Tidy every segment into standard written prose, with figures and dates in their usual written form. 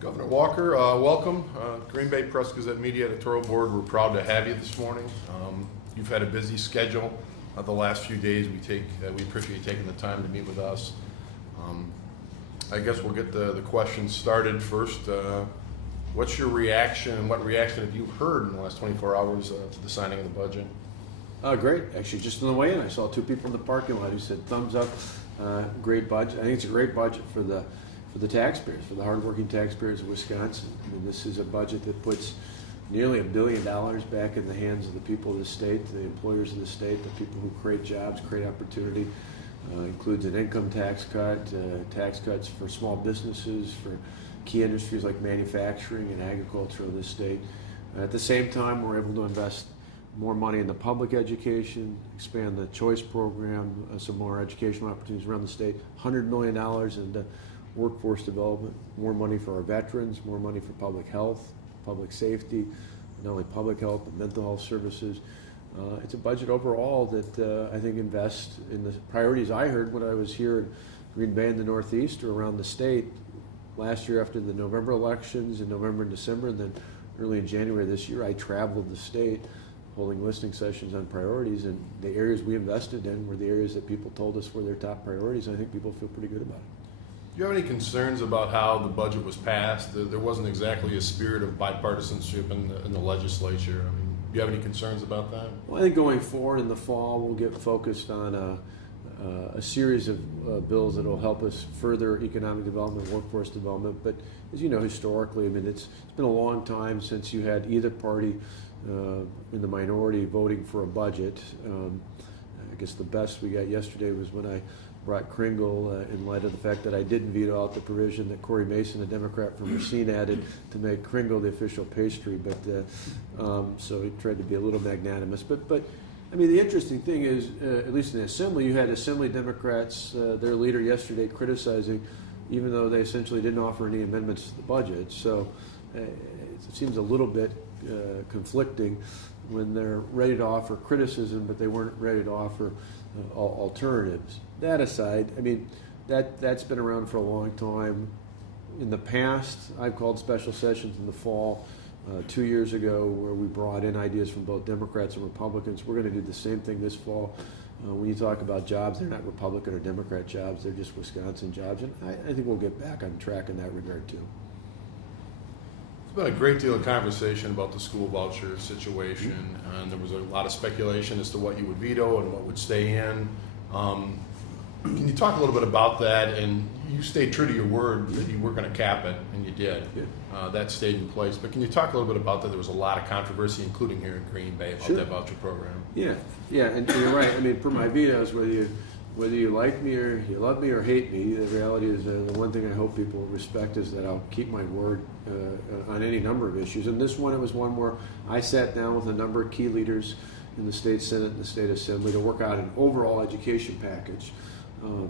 Governor Walker, welcome. Green Bay Press-Gazette Media Editorial Board, we're proud to have you this morning. You've had a busy schedule the last few days. We appreciate you taking the time to meet with us. I guess we'll get the questions started first. What's your reaction? What reaction have you heard in the last 24 hours to the signing of the budget? Great. Actually, just on the way in, I saw two people in the parking lot who said, thumbs up, great budget. I think it's a great budget for the taxpayers, for the hardworking taxpayers of Wisconsin. I mean, this is a budget that puts nearly $1 billion back in the hands of the people of the state, the employers of the state, the people who create jobs, create opportunity. Includes an income tax cut, tax cuts for small businesses, for key industries like manufacturing and agriculture of this state. At the same time, we're able to invest more money in the public education, expand the choice program, some more educational opportunities around the state, $100 million into workforce development, more money for our veterans, more money for public health, public safety, not only public health, but mental health services. It's a budget overall that I think invests in the priorities I heard when I was here in Green Bay in the Northeast or around the state last year after the November elections in November and December, and then early in January this year. I traveled the state holding listening sessions on priorities, and the areas we invested in were the areas that people told us were their top priorities, and I think people feel pretty good about it. Do you have any concerns about how the budget was passed? There wasn't exactly a spirit of bipartisanship in the legislature. I mean, do you have any concerns about that? Well, I think going forward in the fall, we'll get focused on a series of bills that will help us further economic development, workforce development. But as you know, historically, I mean, it's been a long time since you had either party in the minority voting for a budget. I guess the best we got yesterday was when I brought Kringle in light of the fact that I didn't veto out the provision that Corey Mason, a Democrat from Racine, added to make Kringle the official pastry. But so he tried to be a little magnanimous. But I mean, the interesting thing is, at least in the Assembly, you had Assembly Democrats, their leader yesterday, criticizing, even though they essentially didn't offer any amendments to the budget. So it seems a little bit conflicting when they're ready to offer criticism, but they weren't ready to offer alternatives. That aside, I mean, that's been around for a long time. In the past, I've called special sessions in the fall 2 years ago where we brought in ideas from both Democrats and Republicans. We're going to do the same thing this fall. When you talk about jobs, they're not Republican or Democrat jobs, they're just Wisconsin jobs, and I think we'll get back on track in that regard too. There's been a great deal of conversation about the school voucher situation, and there was a lot of speculation as to what you would veto and what would stay in. Can you talk a little bit about that? And you stayed true to your word that you were going to cap it, and you did. That stayed in place. But can you talk a little bit about that? There was a lot of controversy, including here in Green Bay, about that voucher program. Yeah, and you're right. I mean, for my vetoes, whether you like me or you love me or hate me, the reality is the one thing I hope people respect is that I'll keep my word on any number of issues. And this one, it was one where I sat down with a number of key leaders in the state Senate and the state Assembly to work out an overall education package,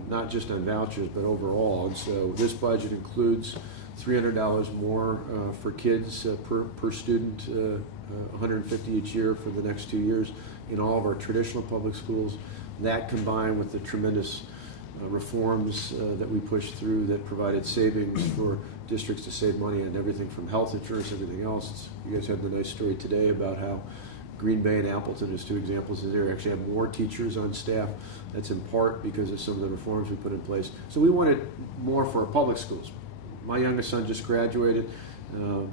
not just on vouchers, but overall. And so this budget includes $300 more for kids per student, $150 each year for the next 2 years in all of our traditional public schools. That combined with the tremendous reforms that we pushed through that provided savings for districts to save money on everything from health insurance, everything else. You guys had the nice story today about how Green Bay and Appleton, as two examples, they actually have more teachers on staff. That's in part because of some of the reforms we put in place. So we wanted more for our public schools. My youngest son just graduated.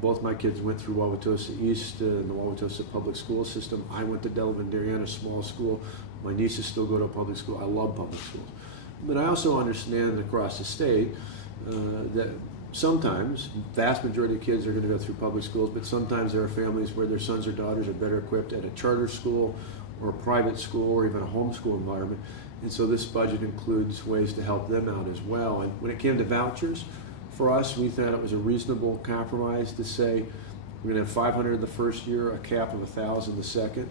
Both my kids went through Wauwatosa East and the Wauwatosa public school system. I went to Delavan Darien, a small school. My nieces still go to a public school. I love public schools. But I also understand across the state that sometimes, vast majority of kids are going to go through public schools, but sometimes there are families where their sons or daughters are better equipped at a charter school or a private school or even a homeschool environment. And so this budget includes ways to help them out as well. And when it came to vouchers, for us, we thought it was a reasonable compromise to say we're going to have 500 the first year, a cap of 1,000 the second.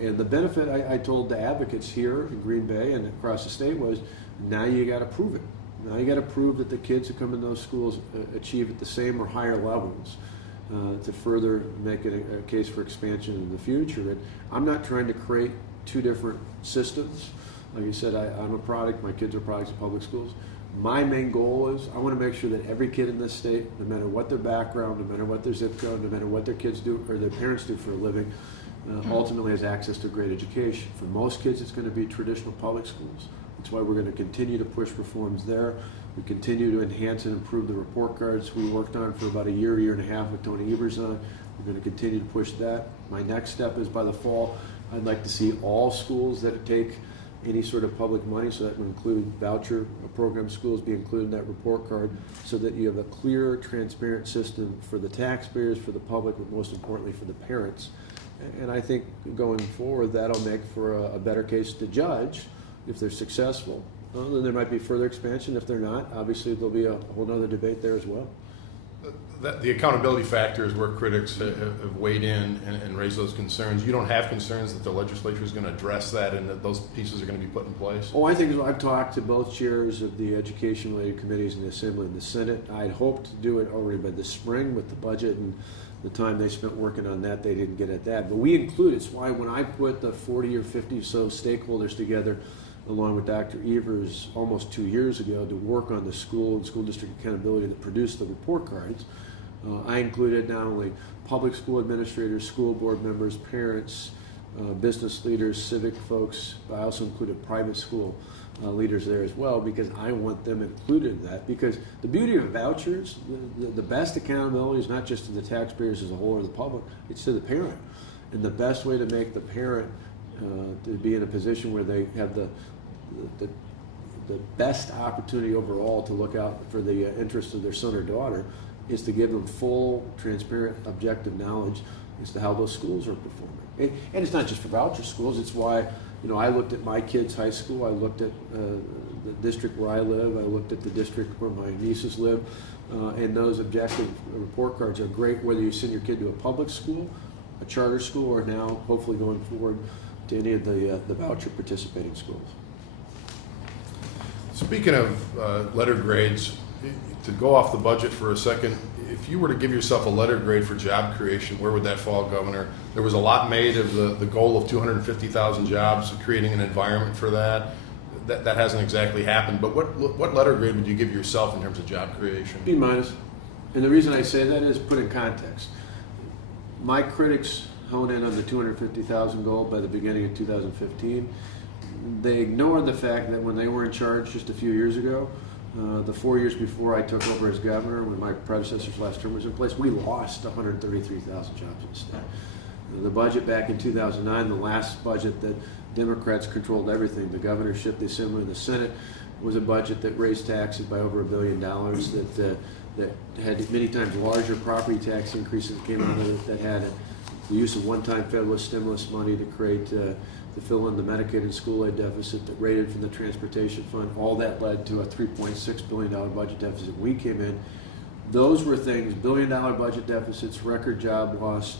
And the benefit I told the advocates here in Green Bay and across the state was, now you got to prove it. Now you got to prove that the kids who come in those schools achieve at the same or higher levels to further make it a case for expansion in the future. And I'm not trying to create two different systems. Like you said, I'm a product, my kids are products of public schools. My main goal is I want to make sure that every kid in this state, no matter what their background, no matter what their zip code, no matter what their kids do or their parents do for a living, ultimately has access to a great education. For most kids, it's going to be traditional public schools. That's why we're going to continue to push reforms there. We continue to enhance and improve the report cards we worked on for about a year and a half with Tony Evers on. We're going to continue to push that. My next step is by the fall, I'd like to see all schools that take any sort of public money, so that would include voucher program schools, be included in that report card, so that you have a clear, transparent system for the taxpayers, for the public, but most importantly for the parents. And I think going forward, that'll make for a better case to judge if they're successful. Then there might be further expansion. If they're not, obviously there'll be a whole other debate there as well. The accountability factor is where critics have weighed in and raised those concerns. You don't have concerns that the legislature is going to address that and that those pieces are going to be put in place? Oh, I think I've talked to both chairs of the education-related committees in the Assembly and the Senate. I'd hoped to do it already by the spring with the budget, and the time they spent working on that, they didn't get at that. But we include, it's why when I put the 40 or 50 so stakeholders together, along with Dr. Evers almost 2 years ago, to work on the school and school district accountability that produced the report cards, I included not only public school administrators, school board members, parents, business leaders, civic folks. I also included private school leaders there as well, because I want them included in that. Because the beauty of vouchers, the best accountability is not just to the taxpayers as a whole or the public, it's to the parent. And the best way to make the parent to be in a position where they have the best opportunity overall to look out for the interests of their son or daughter is to give them full, transparent, objective knowledge as to how those schools are performing. And it's not just for voucher schools. It's why, I looked at my kids' high school. I looked at the district where I live. I looked at the district where my nieces live. And those objective report cards are great whether you send your kid to a public school, a charter school, or now, hopefully going forward, to any of the voucher participating schools. Speaking of letter grades, to go off the budget for a second, if you were to give yourself a letter grade for job creation, where would that fall, Governor? There was a lot made of the goal of 250,000 jobs, creating an environment for that. That hasn't exactly happened, but what letter grade would you give yourself in terms of job creation? B-. And the reason I say that is put in context. My critics hone in on the 250,000 goal by the beginning of 2015. They ignored the fact that when they were in charge just a few years ago, the 4 years before I took over as governor, when my predecessor's last term was in place, we lost 133,000 jobs in the state. The budget back in 2009, the last budget that Democrats controlled everything, the governorship, the Assembly, and the Senate, was a budget that raised taxes by over $1 billion, that had many times larger property tax increases that came out of it, that had the use of one-time federal stimulus money to create to fill in the Medicaid and school aid deficit, that rated from the transportation fund. All that led to a $3.6 billion budget deficit. We came in. Those were things, $1 billion budget deficits, record job loss,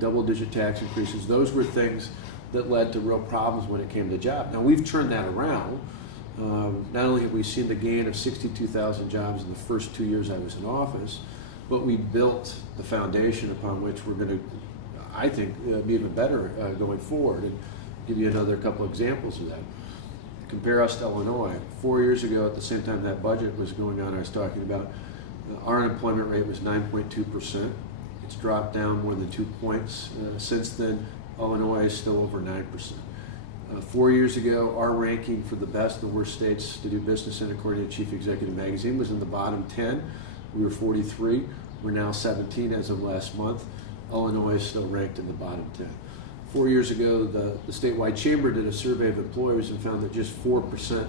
double-digit tax increases. Those were things that led to real problems when it came to jobs. Now, we've turned that around. Not only have we seen the gain of 62,000 jobs in the first 2 years I was in office, but we built the foundation upon which we're going to, I think, be even better going forward. And give you another couple examples of that. Compare us to Illinois. 4 years ago, at the same time that budget was going on, I was talking about, our unemployment rate was 9.2%. It's dropped down more than 2 points. Since then, Illinois is still over 9%. 4 years ago, our ranking for the best and worst states to do business in, according to Chief Executive Magazine, was in the bottom 10. We were 43. We're now 17 as of last month. Illinois is still ranked in the bottom 10. 4 years ago, the statewide chamber did a survey of employers and found that just 4%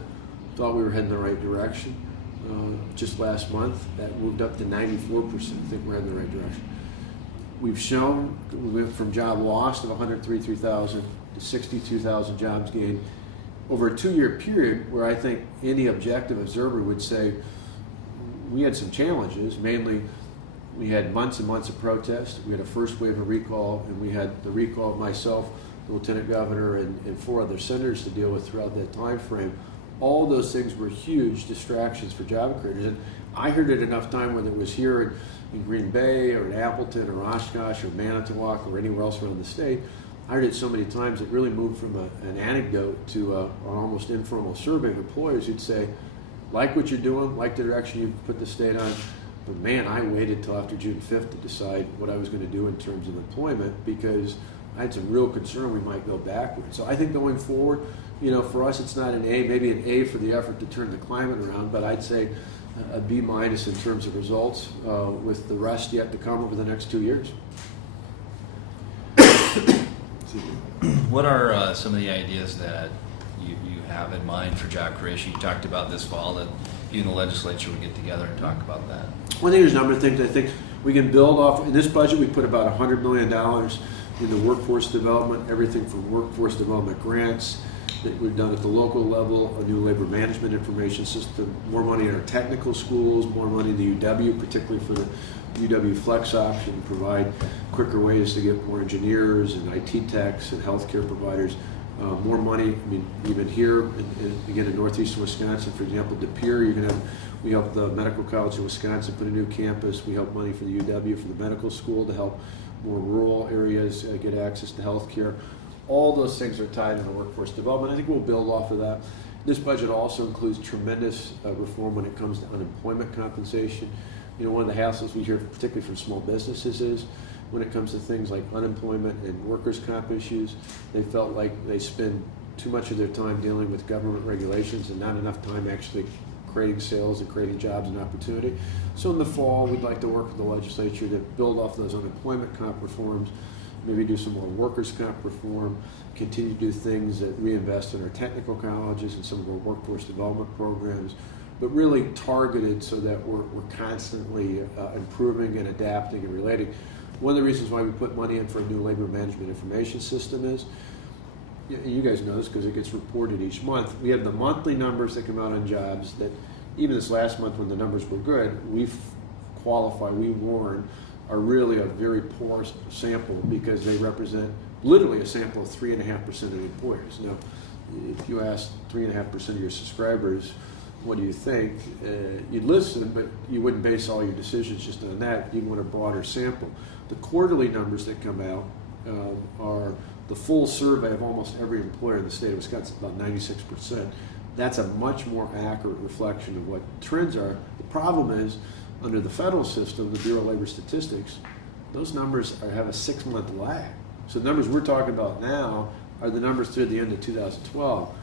thought we were heading in the right direction. Just last month, that moved up to 94% think we're heading in the right direction. We've shown we went from job loss of 133,000 to 62,000 jobs gained over a 2-year period, where I think any objective observer would say we had some challenges. Mainly, we had months and months of protest. We had a first wave of recall, and we had the recall of myself, the lieutenant governor, and 4 other senators to deal with throughout that time frame. All those things were huge distractions for job creators. And I heard it enough time, whether it was here in Green Bay or in Appleton or Oshkosh or Manitowoc or anywhere else around the state, I heard it so many times it really moved from an anecdote to an almost informal survey of employers who'd say, like what you're doing, like the direction you put the state on. But man, I waited till after June 5th to decide what I was going to do in terms of employment, because I had some real concern we might go backwards. So I think going forward, for us it's not an A, maybe an A for the effort to turn the climate around, but I'd say a B- in terms of results, with the rest yet to come over the next 2 years. What are some of the ideas that you have in mind for job creation? You talked about this fall that you and the legislature would get together and talk about that. Well, I think there's a number of things I think we can build off. In this budget, we put about $100 million into workforce development, everything from workforce development grants that we've done at the local level, a new labor management information system, more money in our technical schools, more money in the UW, particularly for the UW Flex option, to provide quicker ways to get more engineers and IT techs and healthcare providers. More money, even here, again in northeastern Wisconsin, for example, De Pere, we helped the Medical College of Wisconsin put a new campus. We helped money for the UW for the medical school to help more rural areas get access to health care. All those things are tied into workforce development. I think we'll build off of that. This budget also includes tremendous reform when it comes to unemployment compensation. One of the hassles we hear, particularly from small businesses, is when it comes to things like unemployment and workers' comp issues, they felt like they spend too much of their time dealing with government regulations and not enough time actually creating sales and creating jobs and opportunity. So in the fall, we'd like to work with the legislature to build off those unemployment comp reforms, maybe do some more workers' comp reform, continue to do things that reinvest in our technical colleges and some of our workforce development programs, but really targeted so that we're constantly improving and adapting and relating. One of the reasons why we put money in for a new labor management information system is, you guys know this because it gets reported each month, we have the monthly numbers that come out on jobs that even this last month when the numbers were good, we warn are really a very poor sample because they represent literally a sample of 3.5% of the employers. Now, if you ask 3.5% of your subscribers, what do you think? You'd listen, but you wouldn't base all your decisions just on that. You'd want a broader sample. The quarterly numbers that come out are the full survey of almost every employer in the state of Wisconsin, about 96%. That's a much more accurate reflection of what trends are. The problem is, under the federal system, the Bureau of Labor Statistics, those numbers have a 6-month lag. So the numbers we're talking about now are the numbers through the end of 2012.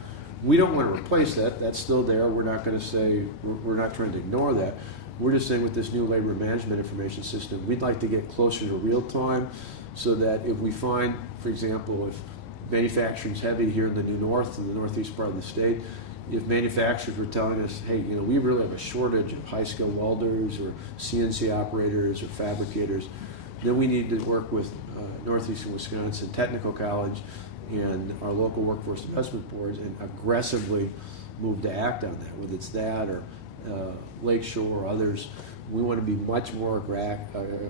We don't want to replace that. That's still there. We're not going to say, we're not trying to ignore that. We're just saying with this new labor management information system, we'd like to get closer to real time so that if we find, for example, if manufacturing's heavy here in the New North, in the northeast part of the state, if manufacturers were telling us, hey, we really have a shortage of high-skilled welders or CNC operators or fabricators, then we need to work with Northeastern Wisconsin Technical College and our local workforce investment boards and aggressively move to act on that, whether it's that or Lakeshore or others. We want to be much more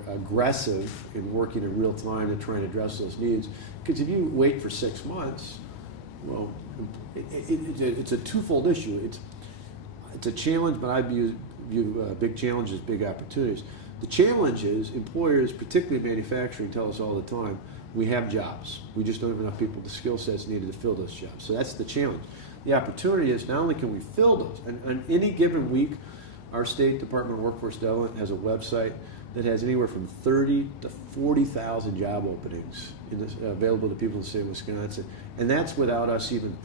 aggressive in working in real time and trying to address those needs. Because if you wait for 6 months, well, it's a twofold issue. It's a challenge, but I view big challenges, big opportunities. The challenge is employers, particularly manufacturing, tell us all the time, we have jobs. We just don't have enough people with the skill sets needed to fill those jobs. So that's the challenge. The opportunity is not only can we fill those, and on any given week, our State Department of Workforce Development has a website that has anywhere from 30 to 40,000 job openings available to people in the state of Wisconsin. And that's without us even,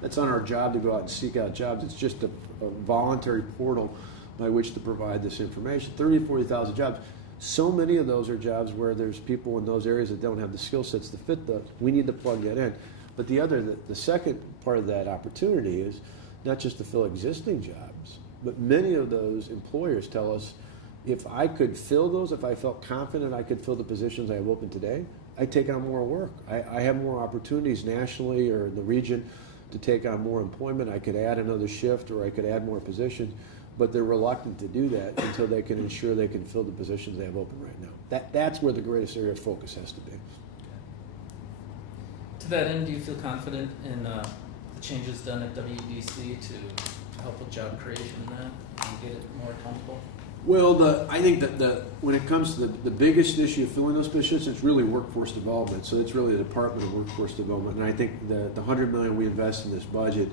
that's not our job to go out and seek out jobs. It's just a voluntary portal by which to provide this information. 30 to 40,000 jobs. So many of those are jobs where there's people in those areas that don't have the skill sets to fit those. We need to plug that in. But the second part of that opportunity is not just to fill existing jobs, but many of those employers tell us, if I could fill those, if I felt confident I could fill the positions I have open today, I'd take on more work. I have more opportunities nationally or in the region to take on more employment. I could add another shift or I could add more positions, but they're reluctant to do that until they can ensure they can fill the positions they have open right now. That's where the greatest area of focus has to be. To that end, do you feel confident in the changes done at WBC to help with job creation and that and get it more accountable? Well, I think that when it comes to the biggest issue of filling those positions, it's really workforce development. So it's really the Department of Workforce Development. And I think the $100 million we invest in this budget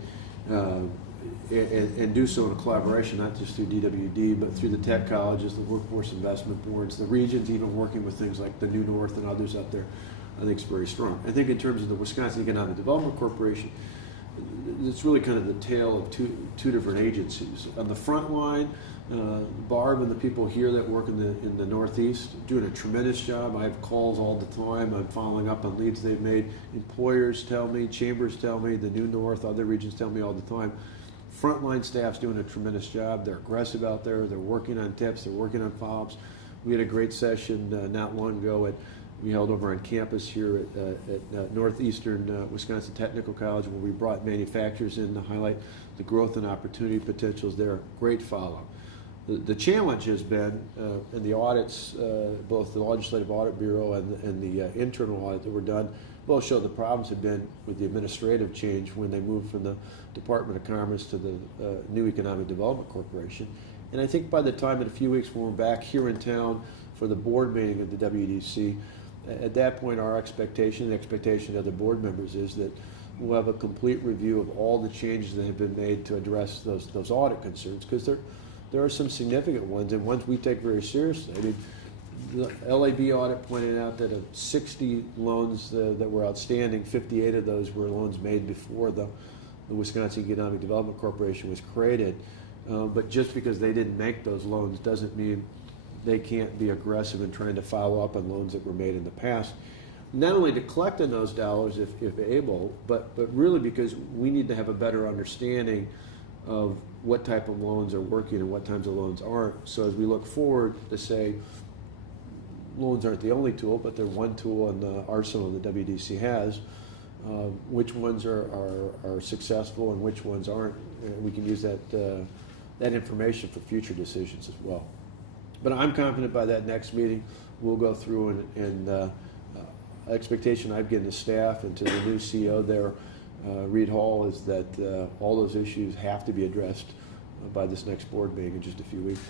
and do so in a collaboration, not just through DWD, but through the tech colleges, the workforce investment boards, the regions, even working with things like the New North and others out there, I think is very strong. I think in terms of the Wisconsin Economic Development Corporation, it's really kind of the tale of two different agencies. On the front line, Barb and the people here that work in the Northeast doing a tremendous job. I have calls all the time. I'm following up on leads they've made. Employers tell me, chambers tell me, the New North, other regions tell me all the time. Frontline staff's doing a tremendous job. They're aggressive out there. They're working on tips. They're working on follow-ups. We had a great session not long ago we held over on campus here at Northeastern Wisconsin Technical College, where we brought manufacturers in to highlight the growth and opportunity potentials there. Great follow. The challenge has been in the audits, both the Legislative Audit Bureau and the internal audit that were done, both show the problems have been with the administrative change when they moved from the Department of Commerce to the new Economic Development Corporation. And I think by the time in a few weeks when we're back here in town for the board meeting of the WDC, at that point our expectation, the expectation of the board members is that we'll have a complete review of all the changes that have been made to address those audit concerns, because there are some significant ones and ones we take very seriously. I mean, the LAB audit pointed out that of 60 loans that were outstanding, 58 of those were loans made before the Wisconsin Economic Development Corporation was created. But just because they didn't make those loans doesn't mean they can't be aggressive in trying to follow up on loans that were made in the past. Not only to collect on those dollars if able, but really because we need to have a better understanding of what type of loans are working and what types of loans aren't. So as we look forward to say, loans aren't the only tool, but they're one tool in the arsenal the WDC has. Which ones are successful and which ones aren't. And we can use that information for future decisions as well. But I'm confident by that next meeting we'll go through and expectation I've given to staff and to the new CEO there, Reed Hall, is that all those issues have to be addressed by this next board meeting in just a few weeks.